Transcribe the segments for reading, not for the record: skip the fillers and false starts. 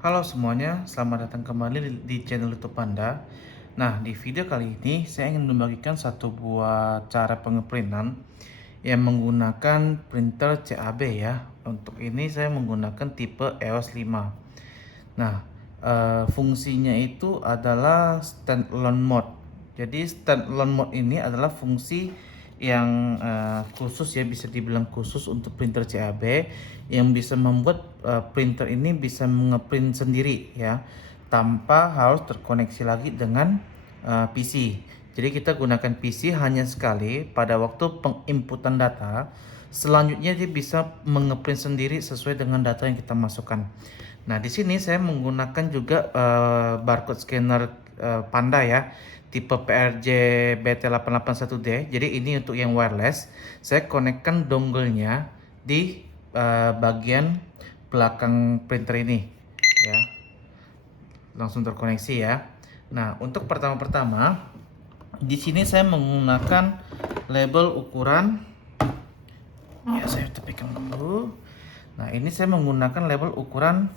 Halo semuanya, selamat datang kembali di channel YouTube Panda. Nah, di video kali ini saya ingin membagikan satu buah cara pengeprintan yang menggunakan printer CAB ya. Untuk ini saya menggunakan tipe EOS 5. Nah, fungsinya itu adalah standalone mode. Jadi standalone mode ini adalah fungsi yang khusus ya, bisa dibilang khusus untuk printer CAB yang bisa membuat printer ini bisa ngeprint sendiri ya, tanpa harus terkoneksi lagi dengan PC. Jadi kita gunakan PC hanya sekali pada waktu penginputan data. Selanjutnya dia bisa mengeprint sendiri sesuai dengan data yang kita masukkan. Nah, di sini saya menggunakan juga barcode scanner Panda ya, tipe PRJ BT881D. Jadi ini untuk yang wireless. Saya konekkan dongle-nya di bagian belakang printer ini ya. Langsung terkoneksi ya. Nah, untuk pertama-pertama di sini saya menggunakan label ukuran ya, saya tepikan dulu. Nah, ini saya menggunakan label ukuran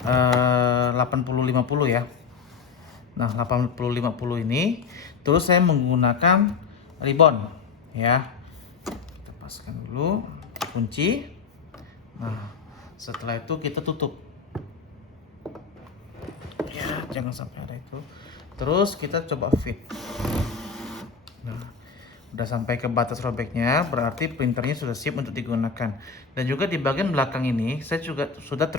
80-50 ya. Nah, 80-50 ini terus saya menggunakan ribbon ya. Kita paskan dulu kunci. Nah, setelah itu kita tutup ya, jangan sampai ada itu. Terus kita coba fit. Nah, udah sampai ke batas robeknya, berarti printernya sudah siap untuk digunakan. Dan juga di bagian belakang ini saya juga sudah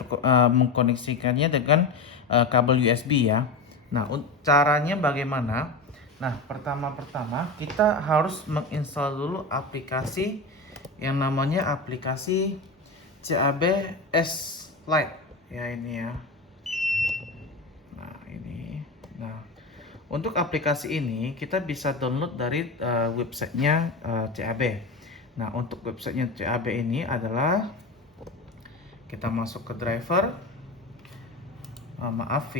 mengkoneksikannya dengan kabel USB ya. Nah, caranya bagaimana? Nah, pertama-pertama kita harus menginstal dulu aplikasi yang namanya aplikasi CAB S Lite ya, ini ya. Nah, ini. Nah, untuk aplikasi ini kita bisa download dari websitenya CAB. Nah, untuk websitenya CAB ini adalah kita masuk ke driver. Maaf,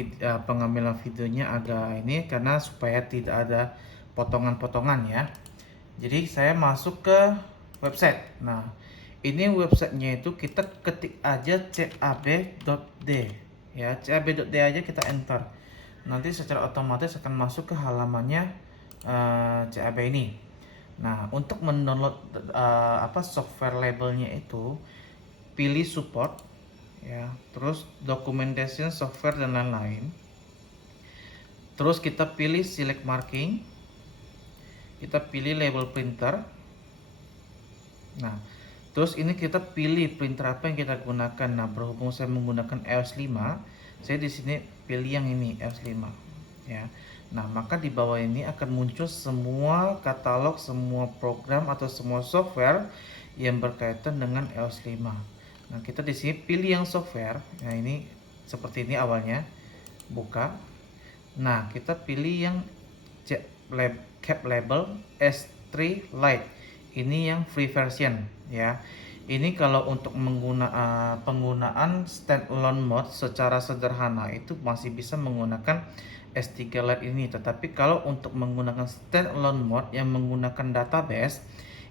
pengambilan videonya agak ini karena supaya tidak ada potongan-potongan ya. Jadi saya masuk ke website. Nah, ini websitenya itu kita ketik aja cab.d ya, cab.d aja kita enter. Nanti secara otomatis akan masuk ke halamannya CAB ini. Nah, untuk mendownload software labelnya itu pilih support ya, terus documentation software dan lain-lain. Terus kita pilih select marking, kita pilih label printer. Nah, terus ini kita pilih printer apa yang kita gunakan. Nah, berhubung saya menggunakan EOS 5, saya di sini pilih yang ini EOS 5 ya. Nah, maka di bawah ini akan muncul semua katalog, semua program atau semua software yang berkaitan dengan EOS 5. Nah, kita di sini pilih yang software. Nah, ini seperti ini awalnya. Buka. Nah, kita pilih yang cap label S3 Lite. Ini yang free version ya. Ini kalau untuk penggunaan standalone mode secara sederhana itu masih bisa menggunakan S3 Lite ini, tetapi kalau untuk menggunakan standalone mode yang menggunakan database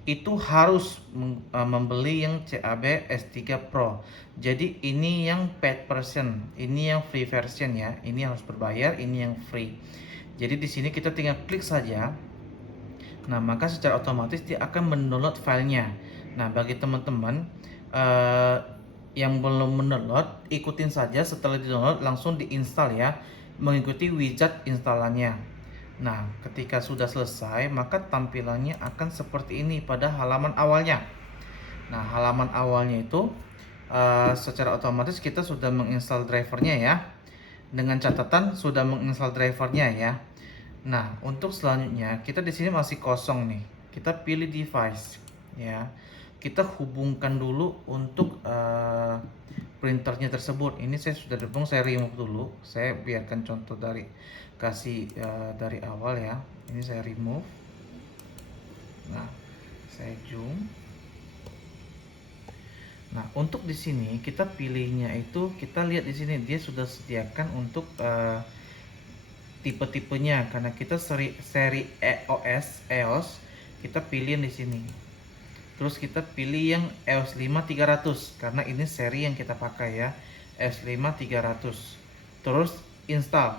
itu harus membeli yang CAB S3 Pro. Jadi ini yang paid version, ini yang free version ya. Ini harus berbayar, ini yang free. Jadi di sini kita tinggal klik saja. Nah, maka secara otomatis dia akan mendownload filenya. Nah, bagi teman-teman yang belum mendownload, ikutin saja, setelah di-download langsung diinstal ya, mengikuti widget instalannya. Nah, ketika sudah selesai, maka tampilannya akan seperti ini pada halaman awalnya. Nah, halaman awalnya itu secara otomatis kita sudah menginstal drivernya ya. Dengan catatan sudah menginstal drivernya ya. Nah, untuk selanjutnya kita di sini masih kosong nih. Kita pilih device ya. Kita hubungkan dulu untuk printernya tersebut. Ini saya sudah hubung, saya remove dulu. Saya biarkan contoh dari dari awal ya. Ini saya remove. Nah, saya zoom. Nah, untuk di sini kita pilihnya itu, kita lihat di sini dia sudah sediakan untuk tipe-tipenya, karena kita seri EOS kita pilih di sini. Terus kita pilih yang EOS 5 300 karena ini seri yang kita pakai ya, EOS 5 300. terus install.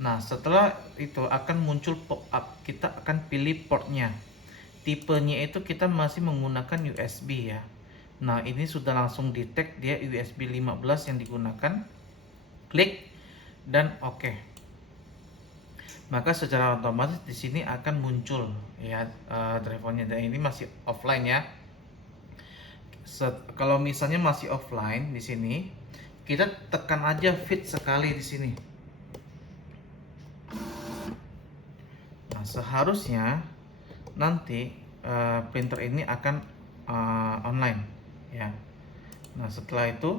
Nah, setelah itu akan muncul pop-up. Kita akan pilih portnya. Tipenya itu kita masih menggunakan USB ya. Nah, ini sudah langsung detect dia USB 15 yang digunakan. Klik dan oke. Maka secara otomatis di sini akan muncul ya drivernya, dan ini masih offline ya. Kalau misalnya masih offline di sini, kita tekan aja fit sekali di sini. Nah, seharusnya nanti printer ini akan online ya. Nah, setelah itu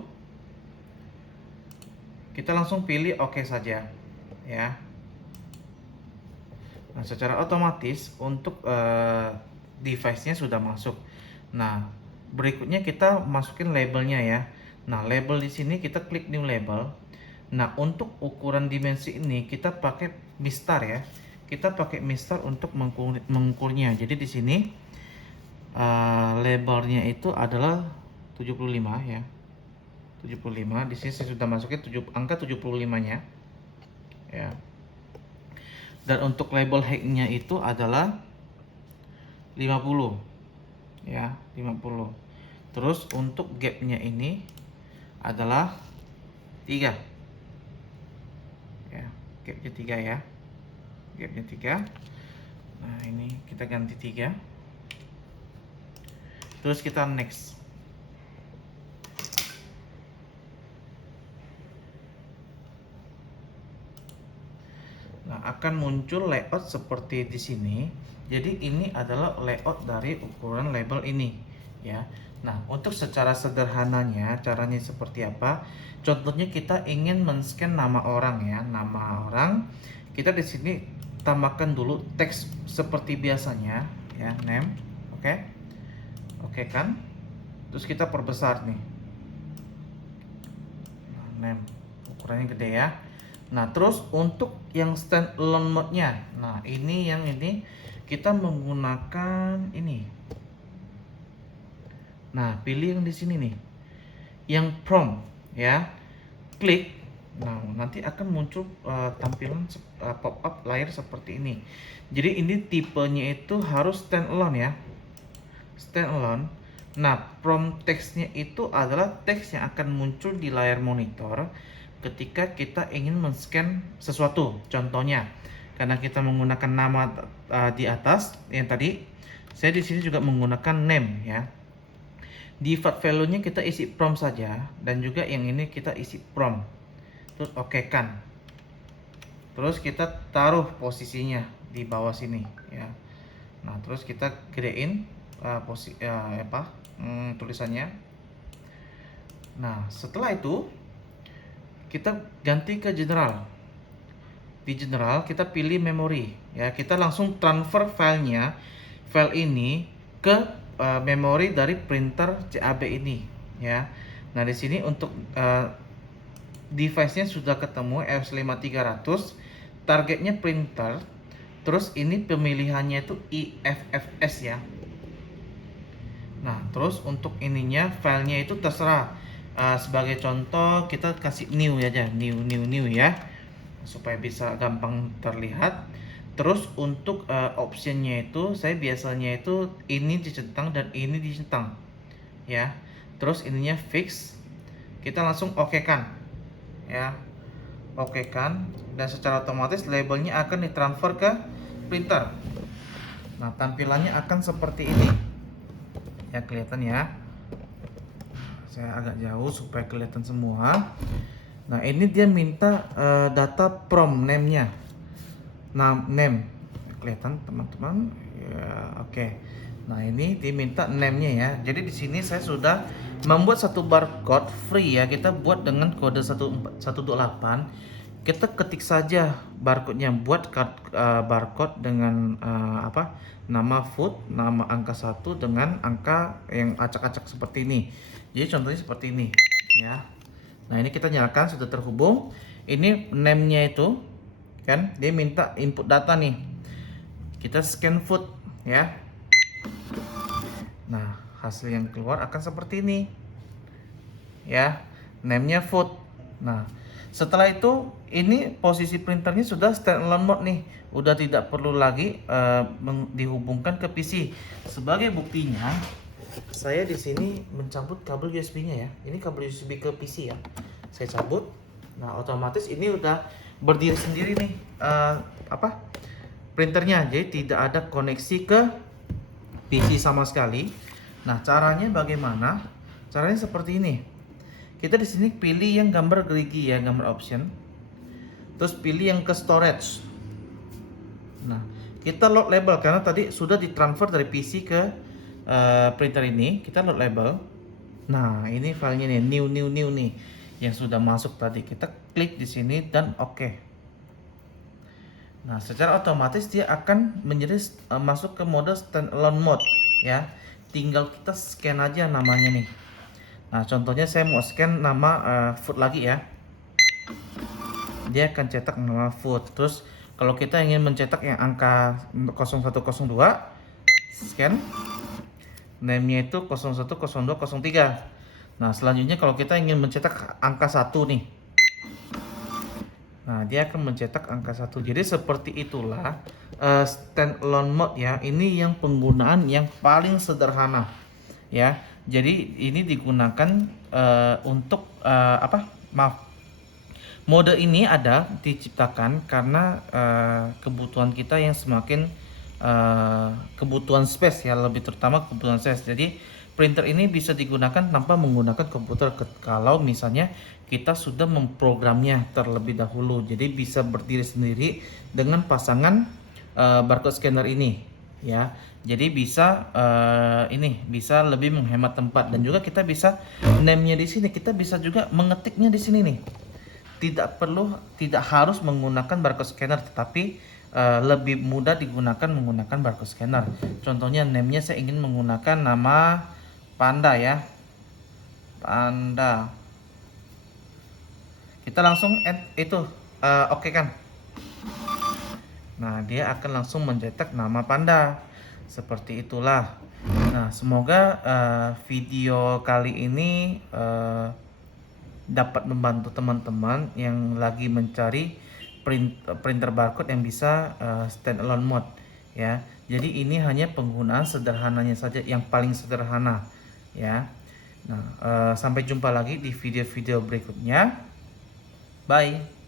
kita langsung pilih oke saja ya. Nah, secara otomatis untuk device-nya sudah masuk. Nah, berikutnya kita masukin labelnya ya. Nah, label di sini kita klik new label. Nah, untuk ukuran dimensi ini kita pakai mistar ya. Kita pakai mistar untuk mengukurnya. Jadi di sini labelnya itu adalah 75 ya. 75. Di sini saya sudah masukin angka 75-nya. Ya. Dan untuk label height-nya itu adalah 50 ya, 50. Terus untuk gap-nya ini adalah 3 ya, gap-nya 3 ya, gap-nya 3. Nah, ini kita ganti 3. Terus kita next. Nah, akan muncul layout seperti di sini. Jadi ini adalah layout dari ukuran label ini ya. Nah, untuk secara sederhananya caranya seperti apa? Contohnya kita ingin men-scan nama orang ya, nama orang. Kita di sini tambahkan dulu teks seperti biasanya ya, name. Oke. Oke kan? Terus kita perbesar nih. Nah, name. Ukurannya gede ya. Nah, terus untuk yang standalone mode-nya. Nah, ini kita menggunakan ini. Nah, pilih yang di sini nih. Yang prompt ya. Klik. Nah, nanti akan muncul tampilan pop-up layar seperti ini. Jadi ini tipenya itu harus standalone ya. Standalone. Nah, prompt teksnya itu adalah teks yang akan muncul di layar monitor ketika kita ingin men-scan sesuatu. Contohnya, karena kita menggunakan nama di atas yang tadi, saya di sini juga menggunakan name ya. Default value-nya kita isi prompt saja, dan juga yang ini kita isi prompt. Terus oke kan. Terus kita taruh posisinya di bawah sini ya. Nah, terus kita gedein tulisannya. Nah, setelah itu kita ganti ke general. Di general kita pilih memori ya. Kita langsung transfer file ini ke memori dari printer CAB ini ya. Nah, di sini untuk device-nya sudah ketemu EOS5300, targetnya printer. Terus ini pemilihannya itu IFFS ya. Nah, terus untuk ininya filenya itu terserah. Sebagai contoh kita kasih new aja, new ya, supaya bisa gampang terlihat. Terus untuk optionnya itu saya biasanya itu ini dicentang dan ini dicentang ya. Terus ininya fix, kita langsung oke kan ya, oke kan, dan secara otomatis labelnya akan ditransfer ke printer. Nah, tampilannya akan seperti ini ya, kelihatan ya. Saya agak jauh supaya kelihatan semua. Nah, ini dia minta data prompt name-nya. Nah, name kelihatan teman-teman ya. Oke. Nah, ini diminta name-nya ya. Jadi di sini saya sudah membuat satu barcode free ya. Kita buat dengan kode 128. Kita ketik saja barcode-nya, buat barcode dengan nama food, nama angka 1 dengan angka yang acak-acak seperti ini. Jadi contohnya seperti ini ya. Nah, ini kita nyalakan, sudah terhubung. Ini name-nya itu kan dia minta input data nih. Kita scan food ya. Nah, hasil yang keluar akan seperti ini ya. Name-nya food. Nah, setelah itu ini posisi printernya sudah standalone mode nih, udah tidak perlu lagi dihubungkan ke PC. Sebagai buktinya, saya di sini mencabut kabel USB-nya ya. Ini kabel USB ke PC ya. Saya cabut. Nah, otomatis ini udah berdiri sendiri nih printernya. Jadi tidak ada koneksi ke PC sama sekali. Nah, caranya bagaimana? Caranya seperti ini. Kita di sini pilih yang gambar gerigi ya, gambar option. Terus pilih yang ke storage. Nah, kita load label karena tadi sudah ditransfer dari PC ke printer ini. Kita load label. Nah, ini filenya nih, new nih, yang sudah masuk tadi. Kita klik di sini dan oke. Nah, secara otomatis dia akan menjadi masuk ke mode standalone mode ya. Tinggal kita scan aja namanya nih. Nah, contohnya saya mau scan nama food lagi ya. Dia akan cetak nama food. Terus kalau kita ingin mencetak yang angka 0102, scan. Name-nya itu 010203. Nah, selanjutnya kalau kita ingin mencetak angka 1 nih. Nah, dia akan mencetak angka 1. Jadi seperti itulah standalone mode ya. Ini yang penggunaan yang paling sederhana ya. Jadi ini digunakan untuk mode ini ada diciptakan karena kebutuhan kita yang semakin kebutuhan space ya, lebih terutama kebutuhan space. Jadi printer ini bisa digunakan tanpa menggunakan komputer kalau misalnya kita sudah memprogramnya terlebih dahulu. Jadi bisa berdiri sendiri dengan pasangan barcode scanner ini ya. Jadi bisa ini bisa lebih menghemat tempat, dan juga kita bisa name-nya di sini. Kita bisa juga mengetiknya di sini nih. Tidak harus menggunakan barcode scanner, tetapi lebih mudah digunakan menggunakan barcode scanner. Contohnya name-nya saya ingin menggunakan nama Panda ya. Panda. Kita langsung add itu oke kan. Nah, dia akan langsung mencetak nama Panda. Seperti itulah. Nah, semoga video kali ini dapat membantu teman-teman yang lagi mencari printer barcode yang bisa standalone mode ya. Jadi ini hanya penggunaan sederhananya saja, yang paling sederhana ya. Nah, sampai jumpa lagi di video-video berikutnya. Bye.